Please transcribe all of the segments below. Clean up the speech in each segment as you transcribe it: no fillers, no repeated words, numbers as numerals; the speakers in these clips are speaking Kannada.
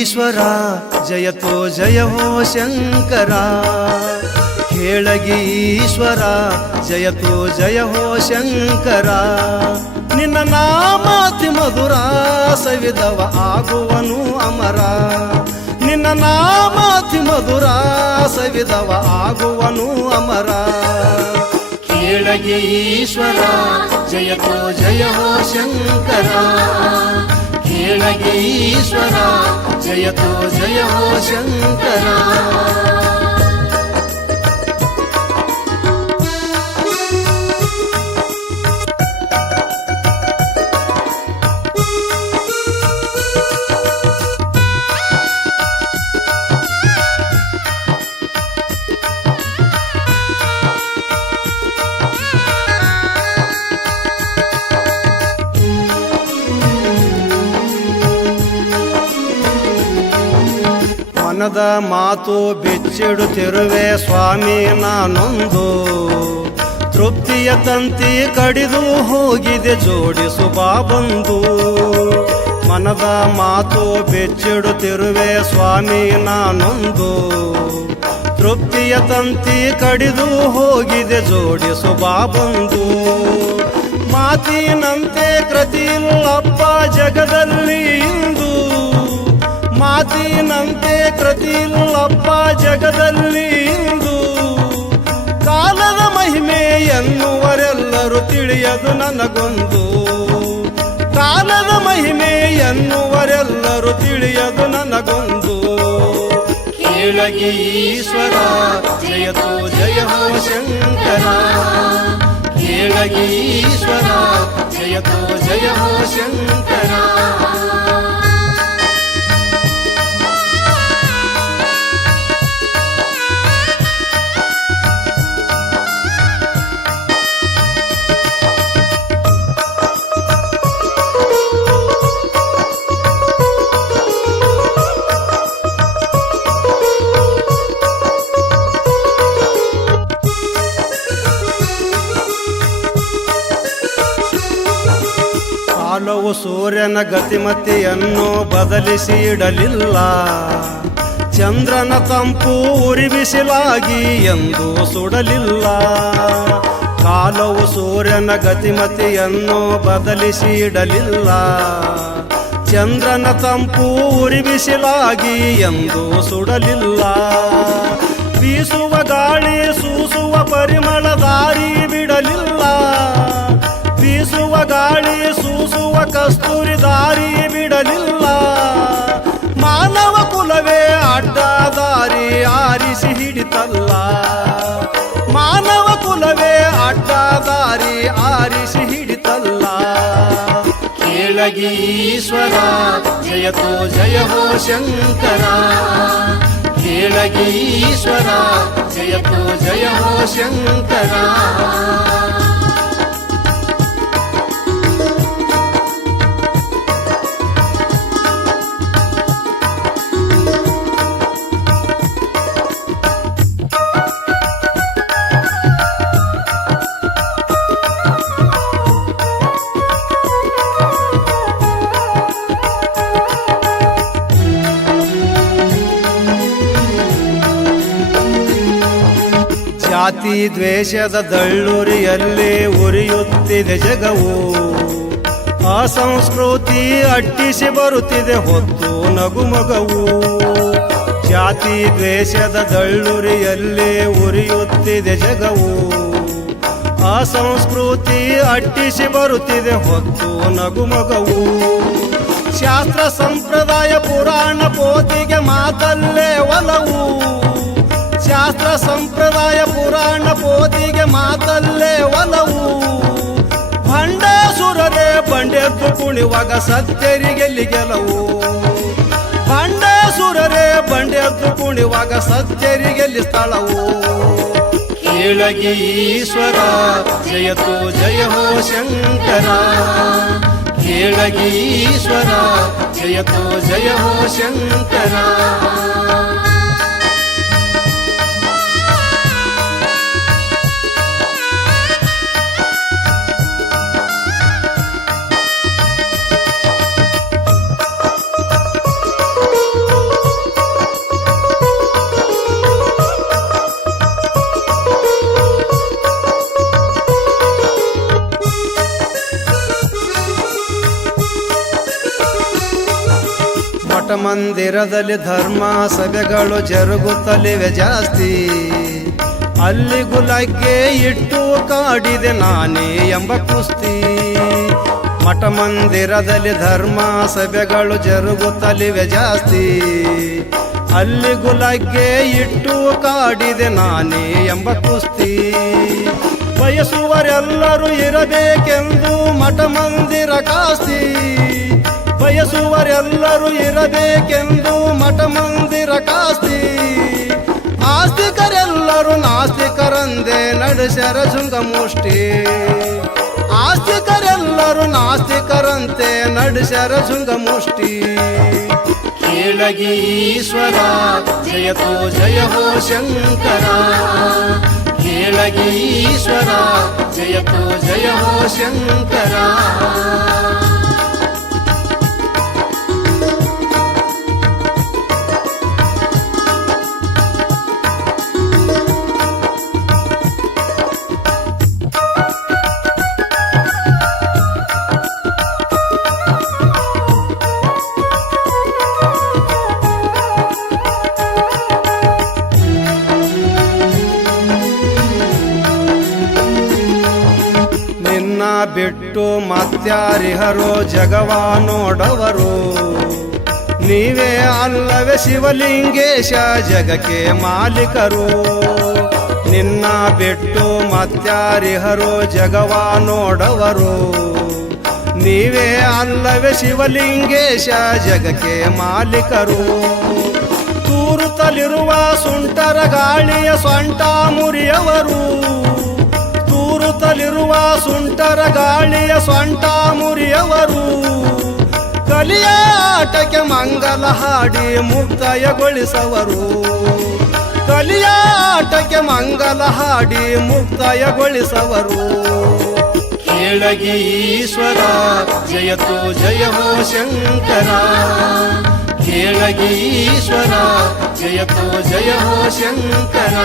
ಈಶ್ವರ ಜಯತೋ ಜಯ ಹೋ ಶಂಕರ ಕೇಳಗಿ ಈಶ್ವರ ಜಯತೋ ಜಯ ಹೋ ಶಂಕರ ನಿನ್ನ ನಾಮಾತಿ ಮಧುರ ಸವಿದವ ಆಗುವನು ಅಮರ ನಿನ್ನ ನಾಮಾತಿ ಮಧುರ ಸವಿದವ ಆಗುವನು ಅಮರ ಕೇಳಗಿ ಈಶ್ವರ ಜಯತೋ ಜಯ ಹೋ ಶಂಕರ ಕೇಳಗಿ ಈಶ್ವರ ಜಯತೋ ಜಯ ಹೋ ಶಂಕರ ಮನದ ಮಾತು ಬಿಚ್ಚಿಡುತ್ತಿರುವೆ ಸ್ವಾಮಿ ನಾನೊಂದು ತೃಪ್ತಿಯ ತಂತಿ ಕಡಿದು ಹೋಗಿದೆ ಜೋಡಿಸು ಬಾ ಬಂದು ಮನದ ಮಾತು ಬಿಚ್ಚಿಡುತ್ತಿರುವೆ ಸ್ವಾಮಿ ನಾನೊಂದು ತೃಪ್ತಿಯ ತಂತಿ ಕಡಿದು ಹೋಗಿದೆ ಜೋಡಿಸು ಬಾ ಬಂದು ಮಾತಿನಂತೆ ಕೃತಿಯಿಲ್ಲಪ್ಪ ಜಗದಲ್ಲಿ ಇಂದು ಮಾತಿನಂತೆ ಕೃತಿಯಿಲ್ಲಪ್ಪ ಜಗದಲ್ಲಿ ಇಂದು ಕಾಲದ ಮಹಿಮೆ ಎನ್ನುವರೆಲ್ಲರೂ ತಿಳಿಯದು ನನಗೊಂದು ಕಾಲದ ಮಹಿಮೆ ಎನ್ನುವರೆಲ್ಲರೂ ತಿಳಿಯದು ನನಗೊಂದು ಕೇಳಗಿ ಈಶ್ವರ ಜಯತೋ ಜಯ ಹೋ ಶಂಕರ ಕೇಳಗಿ ಈಶ್ವರ ಜಯತೋ ಜಯ ಹೋ ಶಂಕರ ಕಾಲವು ಸೂರ್ಯನ ಗತಿಮತಿಯನ್ನು ಬದಲಿಸಿ ಇಡಲಿಲ್ಲ ಚಂದ್ರನ ತಂಪು ಉರಿಬಿಸಿಲಾಗಿ ಎಂದು ಸುಡಲಿಲ್ಲ ಕಾಲವು ಸೂರ್ಯನ ಗತಿಮತಿಯನ್ನು ಬದಲಿಸಿ ಇಡಲಿಲ್ಲ ಚಂದ್ರನ ತಂಪು ಉರಿಬಿಸಿಲಾಗಿ ಎಂದು ಸುಡಲಿಲ್ಲ ಬೀಸುವ ಗಾಳಿ ಸೂಸುವ ಪರಿಮಳ ದಾರಿ ಬಿಡಲಿಲ್ಲ ಬೀಸುವ ಗಾಳಿ ಸೂಸುವ ಕಸ್ತೂರಿ ದಾರಿ ಬಿಡಲಿಲ್ಲ ಮಾನವ ಕುಲವೇ ಅಡ್ಡ ದಾರಿ ಆರಿಸಿ ಹಿಡಿತಲ್ಲ ಮಾನವ ಕುಲವೇ ಅಡ್ಡ ದಾರಿ ಆರಿಸಿ ಹಿಡಿತಲ್ಲ ಕೇಳಗಿ ಈಶ್ವರ ಜಯತೋ ಜಯ ಹೋ ಶಂಕರ ಕೇಳಗಿ ಈಶ್ವರ ಜಯತೋ ಜಯ ಹೋ ಶಂಕರ ಜಾತಿ ದ್ವೇಷದ ದಳ್ಳುರಿಯಲ್ಲಿ ಉರಿಯುತ್ತಿದೆ ಜಗವು ಅಸಂಸ್ಕೃತಿ ಅಟ್ಟಿಸಿ ಬರುತ್ತಿದೆ ಹೊತ್ತು ನಗುಮಗವು ಜಾತಿ ದ್ವೇಷದ ದಳ್ಳುರಿಯಲ್ಲಿ ಉರಿಯುತ್ತಿದೆ ಜಗವು ಅಸಂಸ್ಕೃತಿ ಅಟ್ಟಿಸಿ ಬರುತ್ತಿದೆ ಹೊತ್ತು ನಗುಮಗವು ಶಾಸ್ತ್ರ ಸಂಪ್ರದಾಯ ಪುರಾಣ ಪೋತಿಗೆ ಮಾತಲ್ಲೇ ಒಲವು ಶಾಸ್ತ್ರ ಸಂಪ್ರದಾಯ ಪುರಾಣ ಪೋತಿಗೆ ಮಾತಲ್ಲೇ ಒಲವು ಭಂಡಾಸುರರೇ ಬಂಡೆದ್ದು ಕುಣಿವಾಗ ಸತ್ಯರಿಗೆಲ್ಲಿ ಗೆಲವು ಭಂಡಾಸುರರೇ ಬಂಡೆದ್ದು ಕುಣಿವಾಗ ಸತ್ಯರಿಗೆಲ್ಲಿ ಸ್ಥಳವು ಕೇಳಗಿ ಈಶ್ವರ ಜಯತೋ ಜಯ ಹೋ ಶಂಕರ ಕೇಳಗಿ ಈಶ್ವರ ಜಯತೋ ಜಯ ಹೋ ಶಂಕರ ಮಂದಿರದಲ್ಲಿ ಧರ್ಮ ಸಭೆಗಳು ಜರುಗುತ್ತಲಿವೆ ಜಾಸ್ತಿ, ಅಲ್ಲಿಗೂ ಲಗ್ಗೆ ಇಟ್ಟು ಕಾಡಿದೆ ನಾನೇ ಎಂಬ ಕುಸ್ತಿ. ಮಠ ಮಂದಿರದಲ್ಲಿ ಧರ್ಮ ಸಭೆಗಳು ಜರುಗುತ್ತಲಿವೆ ಜಾಸ್ತಿ, ಅಲ್ಲಿಗೂ ಲಗ್ಗೆ ಇಟ್ಟು ಕಾಡಿದೆ ನಾನೇ ಎಂಬ ಕುಸ್ತಿ. ಬಯಸುವರೆಲ್ಲರೂ ಇರಬೇಕೆಂದು ಮಠ ಮಂದಿರ ಕಾಸ್ತಿ, ಬಯಸುವರೆಲ್ಲರೂ ಇರಬೇಕೆಂದು ಮಠ ಮಂದಿರ ಕಾಸ್ತಿ. ಆಸ್ತಿಕರೆಲ್ಲರೂ ನಾಸ್ತಿಕರಂದೇ ನಡೆಸರ ಶೃಂಗ ಮುಷ್ಟಿ, ಆಸ್ತಿಕರೆಲ್ಲರೂ ನಾಸ್ತಿಕರಂತೆ ನಡೆಸರ ಶೃಂಗ ಮುಷ್ಟಿ. ಕೇಳಗಿ ಈಶ್ವರ ಜಯತೋ ಜಯ ಹೋ ಶಂಕರ, ಕೇಳಗಿ ಈಶ್ವರ ಜಯತೋ ಜಯ ಹೋ ಶಂಕರ. ಬಿಟ್ಟು ಮತ್ಯಾರಿಹರೋ ಜಗವ ನೋಡವರು, ನೀವೇ ಅಲ್ಲವೇ ಶಿವಲಿಂಗೇಶ ಜಗಕ್ಕೆ ಮಾಲೀಕರು. ನಿನ್ನ ಬಿಟ್ಟು ಮತ್ಯಾರಿಹರೋ ಜಗವ ನೋಡವರು, ನೀವೇ ಅಲ್ಲವೇ ಶಿವಲಿಂಗೇಶ ಜಗಕ್ಕೆ ಮಾಲೀಕರು. ತೂರುತ್ತಲಿರುವ ಸುಂಟರ ಗಾಳಿಯ ಸೊಂಟ ಮುರಿಯವರು, ತೂರುತ್ತಲಿರುವ ಸುಂಟರ ಗಾಳಿಯ ಸೊಂಟ ಮುರಿಯವರು. ಕಲಿಯ ಆಟಕ್ಕೆ ಮಂಗಲ ಹಾಡಿ ಮುಕ್ತಾಯಗೊಳಿಸವರು, ಕಲಿಯ ಆಟಕ್ಕೆ ಮಂಗಲ ಹಾಡಿ ಮುಕ್ತಾಯಗೊಳಿಸವರು. ಕೇಳಗಿ ಈಶ್ವರ ಜಯತೋ ಜಯ ಹೋ ಶಂಕರ, ಕೇಳಗಿ ಈಶ್ವರ ಜಯತೋ ಜಯ ಹೋ ಶಂಕರ.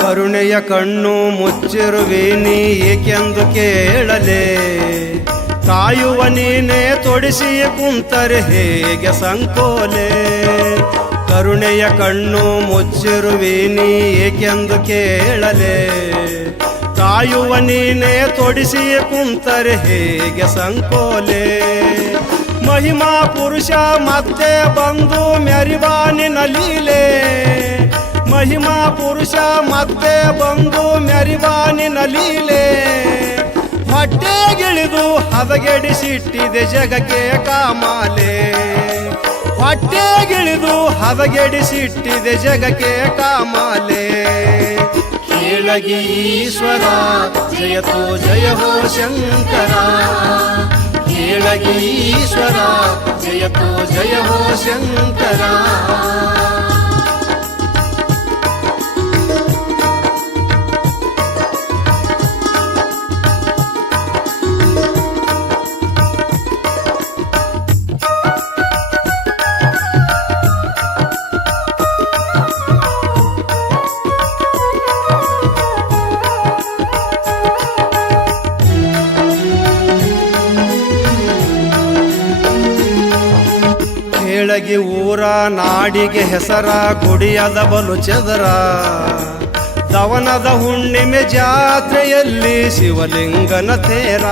ಕರುಣೆಯ ಕಣ್ಣು ಮುಚ್ಚಿರುವೆ ನೀ ಏಕೆಂದು ಕೇಳಲೆ, ಕಾಯುವ ನೀನೇ ತೊಡಿಸಿ ಕುಂತರೆ ಹೇಗೆ ಸಂಕೋಲೆ. ಕರುಣೆಯ ಕಣ್ಣು ಮುಚ್ಚಿರುವೆ ನೀ ಏಕೆಂದು ಕೇಳಲೆ, ಕಾಯುವ ನೀನೇ ತೊಡಿಸಿ ಕುಂತರೆ ಹೇಗೆ ಸಂಕೋಲೆ. ಮಹಿಮಾ ಪುರುಷ ಮತ್ತೆ ಬಂದು ಮೆರಿವಾನಿನ ಲೀಲೆ, ಮಹಿಮಾ ಪುರುಷ ಮತ್ತೆ ಬಂದು ಮೆರಿವಾನಿನ ಲೀಲೆ. ಹೊಟ್ಟೆಗಿಳಿದು ಹದಗೆಡಿಸಿಟ್ಟಿದೆ ಜಗಕ್ಕೆ ಕಾಮಾಲೆ, ಹೊಟ್ಟೆಗಿಳಿದು ಹದಗೆಡಿಸಿಟ್ಟಿದೆ ಜಗಕ್ಕೆ ಕಾಮಾಲೆ. ಕೇಳಗಿ ಈಶ್ವರ ಜಯತೋ ಜಯ ಹೋ ಶಂಕರ, ಕೇಳಗಿ ಈಶ್ವರ ಜಯತೋ ಜಯ ಹೋ ಶಂಕರ. ಕೇಳಗಿ ಊರ ನಾಡಿಗೆ ಹೆಸರ ಗುಡಿಯದ ಬಲು ಚದರ, ದವನದ ಹುಣ್ಣಿಮೆ ಜಾತ್ರೆಯಲ್ಲಿ ಶಿವಲಿಂಗನ ತೇರ.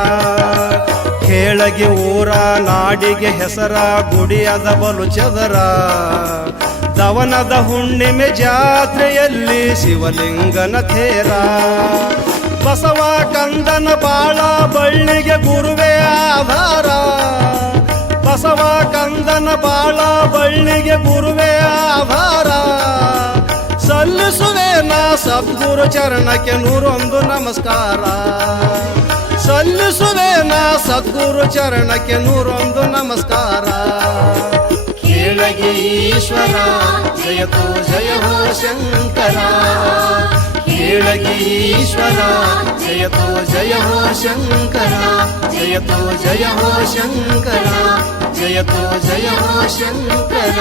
ಕೇಳಗಿ ಊರ ನಾಡಿಗೆ ಹೆಸರ ಗುಡಿಯದ ಬಲು ಚದರ, ದವನದ ಹುಣ್ಣಿಮೆ ಜಾತ್ರೆಯಲ್ಲಿ ಶಿವಲಿಂಗನ ತೇರ. ಬಸವ ಕಂದನ ಬಾಳ ಬಳ್ಳಿಗೆ ಗುರುವೇ ಆಧಾರ, ಬಸವ ಕಂದನ ಬಾಳ ಬಳ್ಳಿಗೆ ಗುರುವೇ ಆಧಾರ. ಸಲ್ಲಿಸುವೆ ನಾ ಸದ್ಗುರು ಚರಣಕ್ಕೆ 101 ನಮಸ್ಕಾರ, ಸಲ್ಲಿಸುವೆ ನಾ ಸದ್ಗುರು ಚರಣಕ್ಕೆ 101 ನಮಸ್ಕಾರ. ಕೇಳಗೆ ಈಶ್ವರ ಜಯತೋ ಜಯ ಹೋ ಶಂಕರ ಕೇಳಗೆ ಈಶ್ವರ ಜಯತೋ ಜಯ ಹೋ ಶಂಕರ ಜಯತೋ ಜಯ ಹೋ ಶಂಕರ ಜಯತೋ ಜಯ ಹೋ ಶಂಕರ